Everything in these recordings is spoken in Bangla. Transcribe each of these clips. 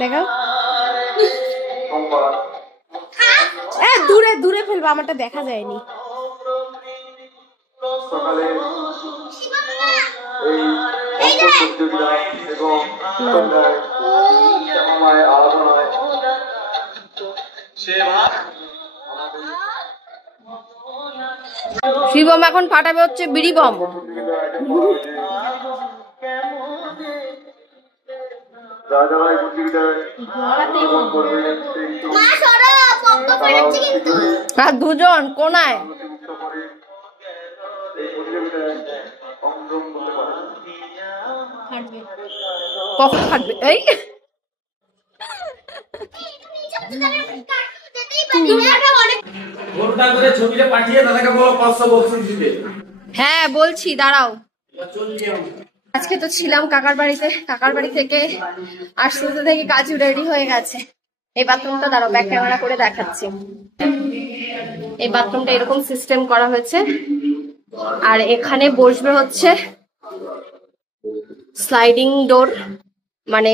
দেখো দূরে দূরে ফেলবো, আমারটা দেখা যায়নি। শিবম এখন ফাটাবে হচ্ছে বিড়ি বম। আর দুজন কোনায় কখন ফাটবে? এই হ্যাঁ বলছি, দাঁড়াও। আজকে তো ছিলাম কাকার বাড়িতে, কাকার বাড়ি থেকে আসতে থেকে কাজু রেডি হয়ে গেছে। এই বাথরুমটা দাঁড়াও, ব্যাক ক্যামেরা করে দেখাচ্ছি। এই বাথরুমটা এরকম সিস্টেম করা হয়েছে, আর এখানে বসবে হচ্ছে স্লাইডিং ডোর, মানে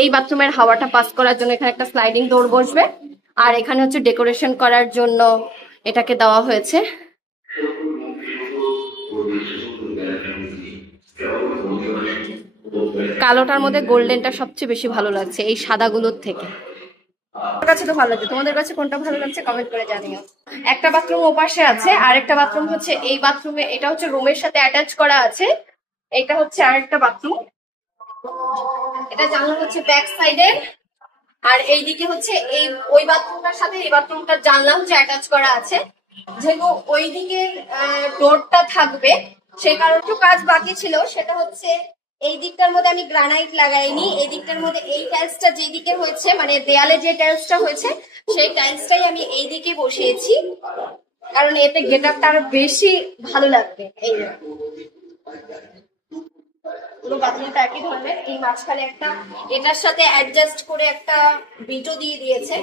এই বাথরুমের হাওয়াটা পাস করার জন্য এখানে একটা স্লাইডিং ডোর বসবে। আর এখানে হচ্ছে ডেকোরেশন করার জন্য এটাকে দেওয়া হয়েছে। কালোটার মধ্যে গোল্ডেনটা সবচেয়ে বেশি ভালো লাগছে এই সাদাগুলোর থেকে। আমার কাছে তো ভালো লাগছে, তোমাদের কাছে কোনটা ভালো লাগছে কমেন্ট করে জানিও। একটা বাথরুম ওপাশে আছে, আর একটা বাথরুম হচ্ছে এই বাথরুমে, এটা হচ্ছে রুমের সাথে অ্যাটাচ করা আছে। এটা হচ্ছে আরেকটা বাথরুম, এটা জানলা হচ্ছে ব্যাক সাইডে, আর এইদিকে হচ্ছে এই ওই বাথরুমটার সাথে এই বাথরুমটার জানলা হচ্ছে অ্যাটাচ করা আছে। যেহেতু ওই দিকের ডোরটা থাকবে, সেই কারণে একটু কাজ বাকি ছিল, সেটা হচ্ছে এই দিকটার মধ্যে আমি গ্রানাইট লাগাইনি। এই দিকটার মধ্যে এই টাইলসটা যেদিকে হয়েছে, মানে দেয়ালে যে টাইলসটা হয়েছে সেই টাইলসটাই আমি এই দিকে বসিয়েছি, কারণ এতে গেটআপটা আরো বেশি ভালো লাগবে। এই পুরো বাথরুমটা একই ধরনের, এই মাঝখানে একটা এটার সাথে অ্যাডজাস্ট করে একটা বিটও দিয়ে দিয়েছে।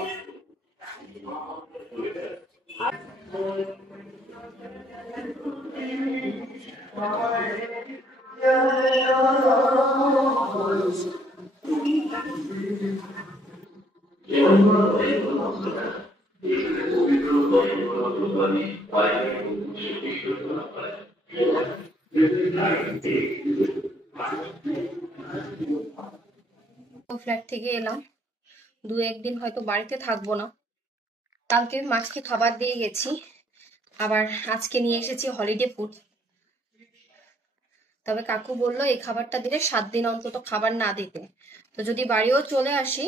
ফ্ল্যাট থেকে এলাম, 2-1 দিন হয়তো বাড়িতে থাকবো না। কালকে মাছকে খাবার দিয়ে গেছি, আবার আজকে নিয়ে এসেছি হলিডে ফুড। তবে কাকু বললো এই খাবারটা দিলে 7 দিন অন্তত খাবার না দিতে। তো যদি বাড়িও চলে আসি,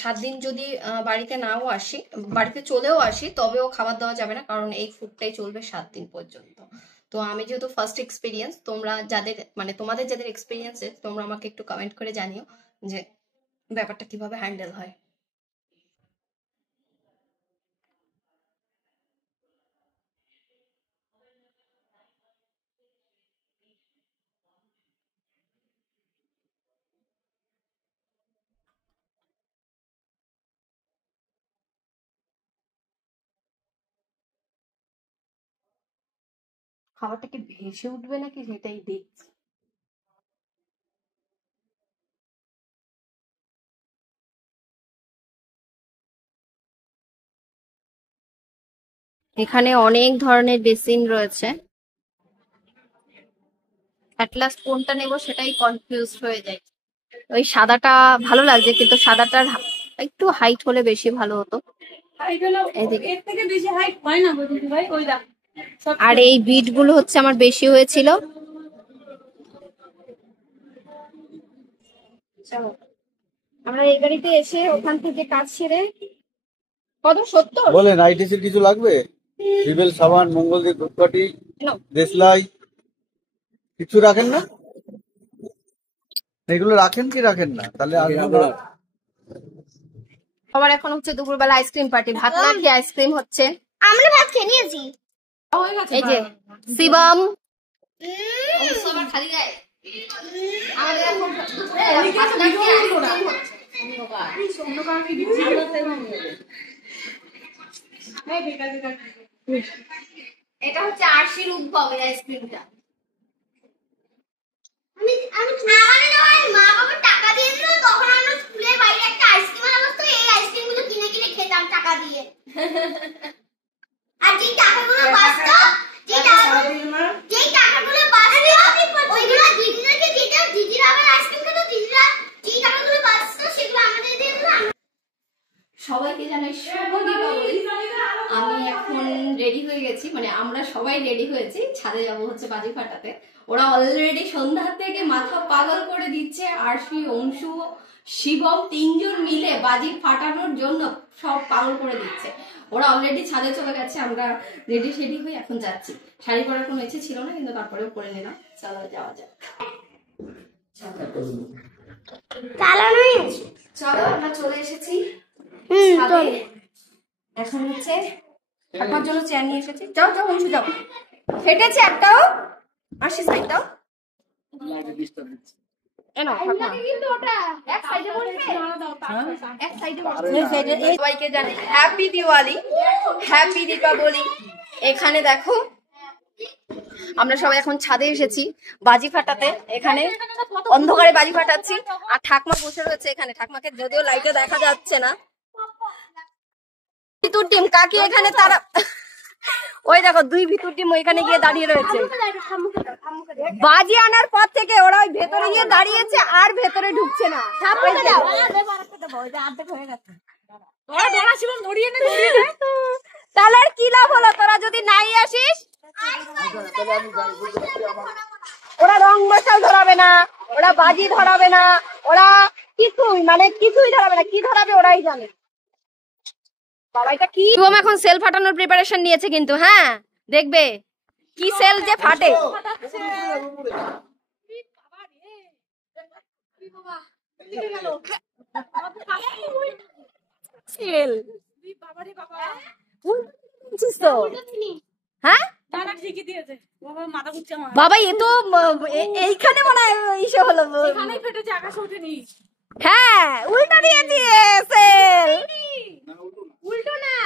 সাত দিন যদি বাড়িতে নাও আসি, বাড়িতে চলেও আসি, তবেও খাবার দেওয়া যাবে না, কারণ এই ফুডটাই চলবে 7 দিন পর্যন্ত। তো আমি যেহেতু ফার্স্ট এক্সপিরিয়েন্স, তোমরা যাদের মানে তোমাদের যাদের এক্সপিরিয়েন্স, তোমরা আমাকে একটু কমেন্ট করে জানিও যে ব্যাপারটা কিভাবে হ্যান্ডেল হয়। খাবারটা কি ভেসে উঠবে নাকি সেটাই দেখছি। এখানে অনেক ধরনের বেসিন রয়েছে, অ্যাট লাস্ট কোনটা নেব সেটাই কনফিউজ হয়ে যায়। ওই সাদাটা ভালো লাগছে, কিন্তু সাদাটার একটু হাইট হলে বেশি ভালো হতো। আর এই বিট গুলো হচ্ছে আমার বেশি হয়েছিল। আমরা এই গাড়িতে এসে ওখান থেকে কাজ সেরে কত 70 বলেন। আইটিসির কিছু লাগবে? রিবেল সাবান, মঙ্গলদীপ, ধূপকাঠি, দেশলাই কিছু রাখেন না? এগুলো রাখেন কি রাখেন না? তাহলে আবার এখন হচ্ছে দুপুরবেলা আইসক্রিম পার্টি, ভাত না খেয়ে আইসক্রিম হচ্ছে। আমরা ভাত খেয়ে নিয়েছি। এই যে শিবম খালি গায়ে আমাদের এখন ভাত না খেয়ে আইসক্রিম হচ্ছে। এটা হচ্ছে আরশির উদ্ভব এই আইসক্রিমটা। আমি আমি আমাদের যখন মা বাবা টাকা দিয়ে দিল তখন আমরা স্কুলের বাইরে একটা আইসক্রিম আনা বসতো, এই আইসক্রিমগুলো কিনে কিনে খেতাম টাকা দিয়ে। আর যে টাকাগুলো বাঁচতো, যে টাকাগুলো বাঁচতো ওইগুলো দিদিদেরকে দিতাম, দিদিরা আবার আইসক্রিম খেতো, দিদিরা যে টাকাগুলো বাঁচতো সেগুলো আমাদের দিয়ে দিত। সবাইকে জানাই শুভ দীপাবলি। আমি এখন রেডি হয়ে গেছি, মানে আমরা সবাই রেডি হয়েছি, ছাদে যাবো হচ্ছে বাজি ফাটাতে। ওরা অলরেডি সন্ধ্যা থেকে মাথা পাগল করে দিচ্ছে। আরশি, অংশু, শিবম তিনজন মিলে বাজি ফাটানোর জন্য সব পাগল করে দিচ্ছে। ওরা অলরেডি ছাদে চলে গেছে, আমরা রেডি শেডি হয়ে এখন যাচ্ছি। শাড়ি পরার কোনো ইচ্ছে ছিল না, কিন্তু তারপরেও পরে নিলাম। চলো যাওয়া যাক। চলো আমরা চলে এসেছি ছাদে। এখন হচ্ছে আপনার জন্য চেয়ার নিয়ে এসেছি। যাও যাও অংশু যাও। হেঁটেছে একটাও। আসি সাইড দাও। সবাইকে জানাই হ্যাপি দিওয়ালি, হ্যাপি দীপাবলি। এখানে দেখো আমরা সবাই এখন ছাদে এসেছি বাজি ফাটাতে। এখানে অন্ধকারে বাজি ফাটাচ্ছি, আর ঠাকমা বসে রয়েছে এখানে। ঠাকমাকে যদিও লাইটে দেখা যাচ্ছে না। ভিতুর টিম কাকি এখানে, তারা ওই দেখো দুই ভিতুর টিম ওইখানে গিয়ে দাঁড়িয়ে রয়েছে। বাজি আনার পর থেকে ওরা ওই ভেতরে গিয়ে দাঁড়িয়েছে, আর ভেতরে ঢুকছে না। তাহলে আর কি লাভ হলো, তোরা যদি নাই আসিস? ওরা রং মশাল ধরাবে না, ওরা বাজি ধরাবে না, ওরা কিছুই মানে কিছুই ধরাবে না। কি ধরাবে ওরাই জানে। শুভম এখন সেল ফাটানোর প্রিপারেশন নিয়েছে, কিন্তু হ্যাঁ দেখবে কি সেল যে ফাটে। সেল হ্যাঁ বাবা, এ তো এইখানে মনে হয় ইসে হলো। হ্যাঁ উল্টো দিয়েছি সেল। উল্টো না,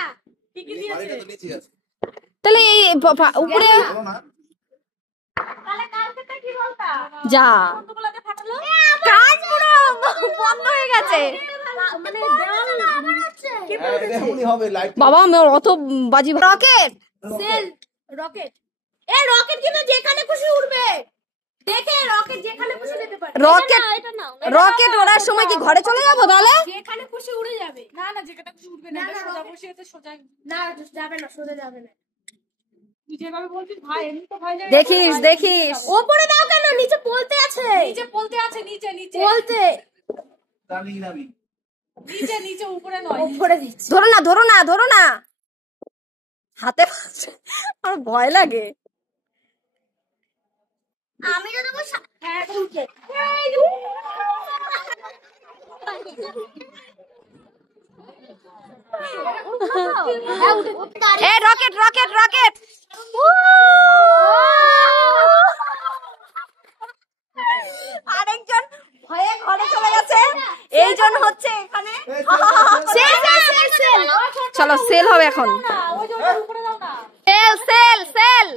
তাহলে এই উপরে যা কাজ পুরো বন্ধ হয়ে গেছে। বাবা আমার অত বাজি। রকেট সেল, রকেট এই রকেট কিন্তু যেখানে খুশি উড়বে। দেখে রকেট যেখানে খুশি যেতে পারে। রকেট রকেট ওড়ার সময় কি ঘরে চলে যাবো? তাহলে যেখানে খুশি উড়ে যাবে। না না যেখানে খুশি উড়বে না, সোজা বসে আছে, সোজা না যাবে না, সোজা যাবে না। তুই যেভাবে বলছিস ভাই, এমনি তো ভাই দেখিস দেখিস। উপরে দাও কেন? নিচে পলতে আছে, নিচে পলতে আছে, নিচে নিচে পলতে দামি দামি। নিচে নিচে, উপরে নয়, উপরে দিচ্ছি। ধরো না ধরো না ধরো না, হাতে আমার ভয় লাগে। আমি তো দেবো হ্যাঁ উঠে। এ রকেট রকেট রকেট। আরেকজন ভয়ে ঘরে চলে গেছে, এইজন হচ্ছে এখানে। চলো সেল হবে এখন। Sale sale sale.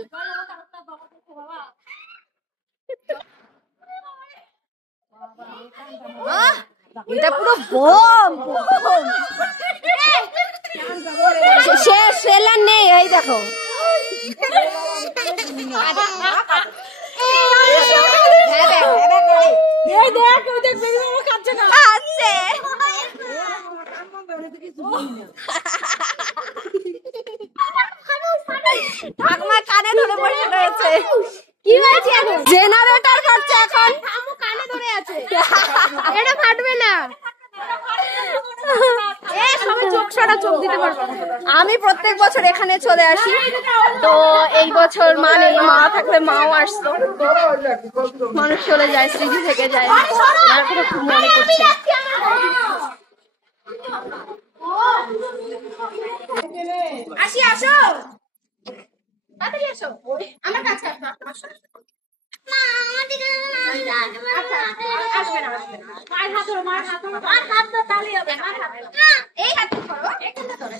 এটা পুরো বোম বোম। সে সেলার নেই, এই দেখো ঠাকুমা কানে ধরে বসে রয়েছে। কি হয়েছে? জেনারেটর করছে এখন, কানে ধরে আছে। এটা ফাটবে না। আমি প্রত্যেক বছর এখানে চলে আসি, তো এই বছর মা নেই। মা থাকলে মাও আসতো, মানুষ চলে যায়, স্মৃতি থেকে যায়। খুব মনে করছে। আসি আসো, তাড়াতাড়ি আসো, আমার কাছে আসো। আসবে না আসবে না, মায়ের হাত ধরো, মায়ের হাত ধরো, মায়ের হাত ধরো, তাহলেই হবে। মায়ের হাত ধরো, এই হাত ধরো, এখানে ধরো।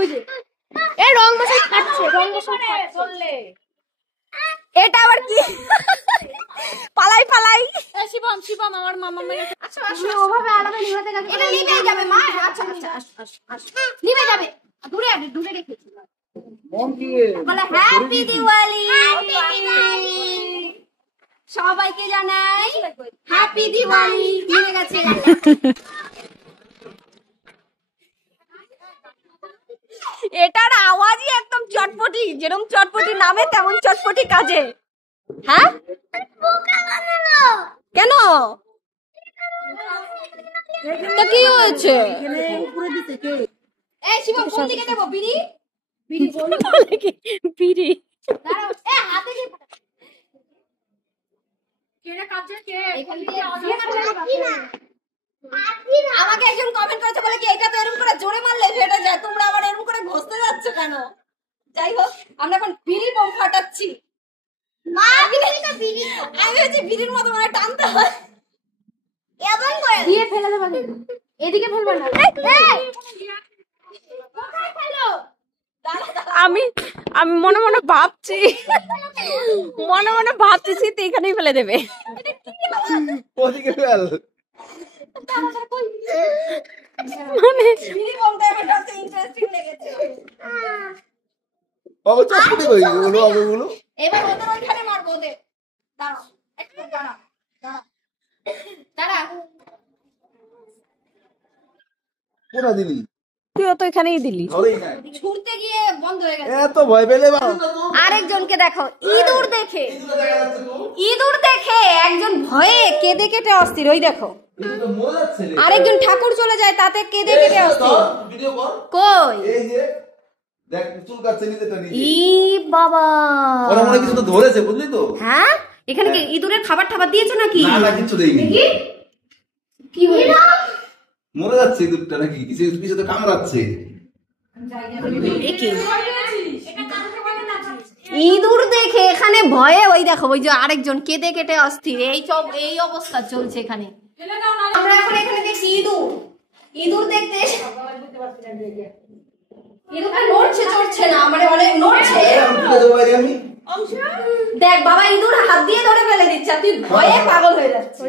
ওই যে এই রং মশাই খাচ্ছে, রং মশাই চললে এটা আবার কি? পালাই পালাই। শিবম শিবম আমার মামা মেয়ে। আচ্ছা আসলে ওভাবে আলাদা নিভাতে গেছে, এটা নিভে যাবে মা। আচ্ছা আচ্ছা নিভে যাবে, দূরে দূরে রেখেছি বলে হ্যাপি দিওয়ালি। সবাইকে জানাই হ্যাপি দিওয়ালি। নিভে গেছে। এটার আওয়াজই একদম চটপটি, যেরকম চটপটি নামে তেমন চটপটি কাজে। হ্যাঁ কেন তা কি হয়েছে? এই শিবম কোন দিকে দেব? বিড়ি বিড়ি বলে কি বিড়ি? দাঁড়াও, এ হাতে দিয়ে কেডা কাজে কে এখান দিয়ে আমাকে একজন কমেন্ট করেছে বলে কি এটা তো এরকম করে জোরে মারলে ফেটে যায়, তোমরা আবার এরকম করে ঘষতে যাচ্ছ কেন? যাই হোক আমরা এখন বিড়ি বোম ফাটাচ্ছি। মা বিড়িটা বিড়ি আমি হচ্ছে বিড়ির মতো মানে টানতে হয় এমন করে দিয়ে ফেলে দেব। এদিকে ফেলবে না, কোথায় ফেলো? আমি আমি মনে মনে ভাবছি শীত এখানেই ফেলে দেবে। ওদিকে ফেল। মানে বিড়ি বোমটা আমার কাছে ইন্টারেস্টিং লেগেছে। বাবা চটপটি কই গুলো বাবুগুলো। এবার ওদের ওইখানে মারবো ওদের। দাঁড়াও একটু দাঁড়াও দাঁড়া। কোনা দিলি? তুইও তো এখানেই দিলি। ধরেই নাই। ছুটতে গিয়ে বন্ধ হয়ে গেছে। এত ভয় পেলে বা আরেকজনকে দেখো, ইঁদুর দেখে একজন ভয়ে কেঁদে কেটে অস্থির। ওই দেখো আরেকজন ঠাকুর চলে যায় তাতে কেঁদে কেটে অস্থির। ভিডিও কর কই এই যে দেখ চুল কাটছে নিজেটা নিজে। ই বাবা ওরা মনে কিছু তো ধরেছে বুঝলি তো। হ্যাঁ এখানে কি ইঁদুরের খাবার টাবার দিয়েছো নাকি? না না কিছু দেইনি। কি হলো? মরে যাচ্ছে ইঁদুরটা নাকি কিছু কিছু তো কামড়াচ্ছে। ইঁদুর দেখে এখানে ভয়ে ওই দেখো ওই যে আরেকজন কেঁদে কেটে অস্থির। এই অবস্থা চলছে এখানে। আমরা এখন এখানে দেখছি ইঁদুর দেখতে ইঁদুরটা নড়ছে চড়ছে না, মানে অনেক নড়ছে। দেখ বাবা ইঁদুর হাত দিয়ে ধরে ফেলে দিচ্ছে, তুই ভয়ে পাগল হয়ে যাচ্ছিস।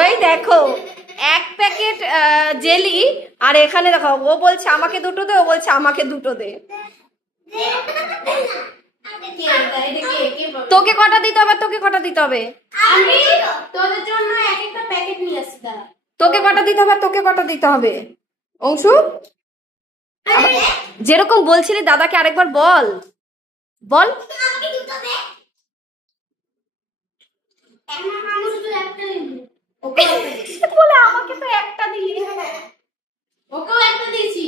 ওই দেখো এক প্যাকেট জেলি আর এখানে দেখো ও বলছে আমাকে দুটো দে, ও বলছে আমাকে দুটো দে। তোকে কটা দিতে হবে? তোকে কটা দিতে হবে? আমি তোদের জন্য একটা প্যাকেট নিয়ে আসছি। দাঁড়া, তোকে কটা দিতে হবে? তোকে কটা দিতে হবে? অংশু যেরকম বলছিলি দাদাকে আরেকবার বল বল। আমাকে দুটো দে। আমি শুধু একটা নিব। বলে আমাকে তো একটা দিলি। ওকেও একটা দিয়েছি।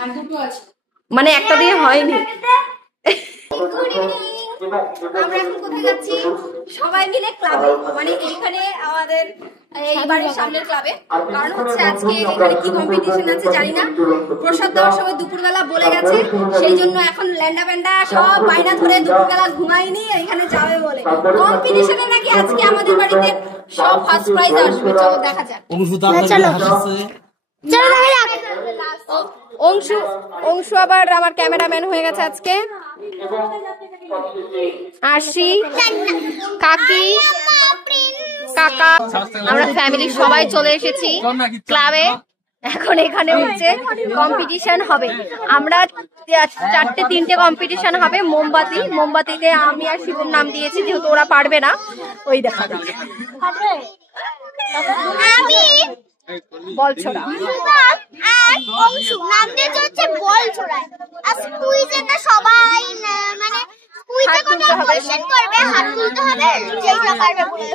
আর দুটো আছে। মানে একটা দিয়ে হয়নি। আমরা এখন কোথায় যাচ্ছি? সবাই মিলে ক্লাবে, মানে এইখানে আমাদের এই বাড়ির সামনের ক্লাবে। কারণ হচ্ছে আজকে এখানে কি কম্পিটিশন আছে জানি না, প্রসাদ দেওয়ার সময় দুপুরবেলা বলে গেছে, সেই জন্য এখন ল্যান্ডা প্যান্ডা সব বাইনা ধরে দুপুরবেলা ঘুমায়নি, এখানে যাবে বলে। কম্পিটিশনে নাকি আজকে আমাদের বাড়িতে সব ফার্স্ট প্রাইজ আসবে। চলো দেখা যাক। অংশু আবার আমার ক্যামেরাম্যান হয়ে গেছে আজকে। আশি কাকি কাকা আমরা ফ্যামিলি সবাই চলে এসেছি ক্লাবে। এখন এখানে হচ্ছে কম্পিটিশন হবে। আমরা 4-3টে কম্পিটিশন হবে। মোমবাতিতে আমি আর শিবম নাম দিয়েছি যেহেতু ওরা পারবে না। ওই দেখা আমি বল ছোড়া আর অংশু নাম দিয়েছে হচ্ছে বল ছোড়া। আর কুইজটা সবাই মানে কুইজে কোনো কোশ্চেন করবে, হাত তুলতে হবে, যেটা পারবে বলে।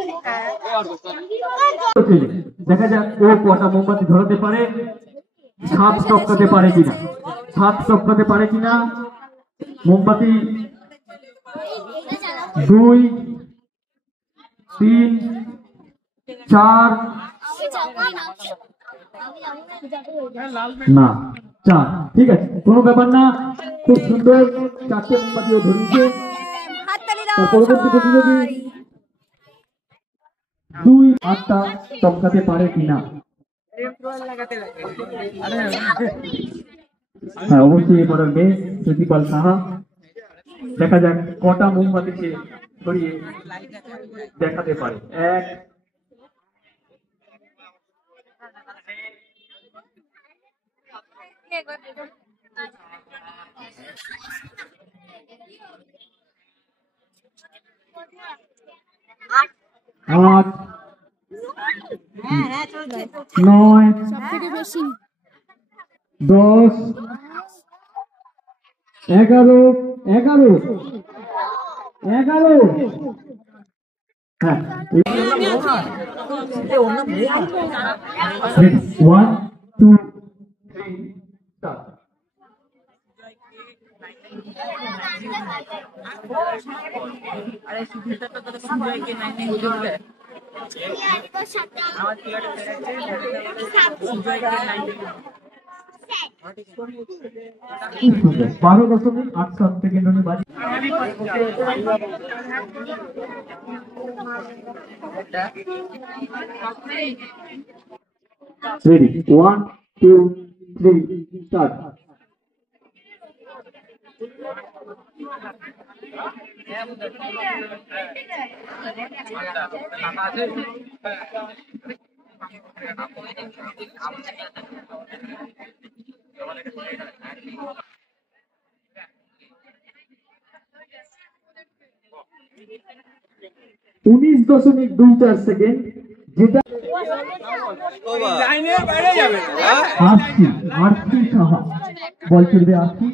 দেখা যাক ও কটা মোমবাতি ধরাতে পারে, হাত টপকাতে পারে কিনা। মোমবাতি 2 3 4 না 4, ঠিক আছে কোনো ব্যাপার না। খুব সুন্দর 4টে মোমবাতিও ধরিয়েছে। তার পরবর্তী প্রতিযোগী 2 8টা টপকাতে পারে কিনা। হ্যাঁ, অবশ্যই এবার মেয়ে জ্যোতিপাল সাহা। দেখা যাক কটা মোমবাতি সে ধরিয়ে দেখাতে পারে। 1, 8, 9, 10, 11, 11, 11। হ্যাঁ, 1, 2, 3, start। খুব সুন্দর। 12.87 সেকেন্ড উনি বাজি। Ready, 1, 2, 3, start. উনিশ 19.24 সেকেন্ড, যেটা আরতি সাহা বল চলবে। আরতি,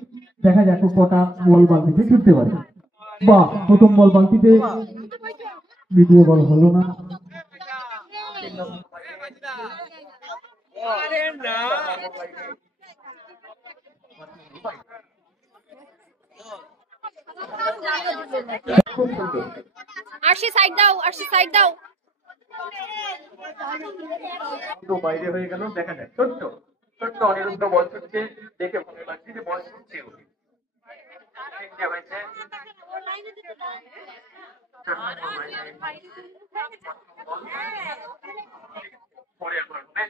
দেখা যাক ও কটা বল বালতিতে ছুটতে পারে। বা প্রথম বল বালতিতে, দ্বিতীয় বল হলো না। আরশি সাইড দাও, আরশি সাইড দাও। তো বাইরে হয়ে গেল। দেখা যাক ছোট্ট ছোট্ট অনিরুদ্ধ বল ছুটছে, দেখে ভালো লাগছে যে বল ছুটছে ওকে। তিনটে হয়েছে। পরে আবার হবে।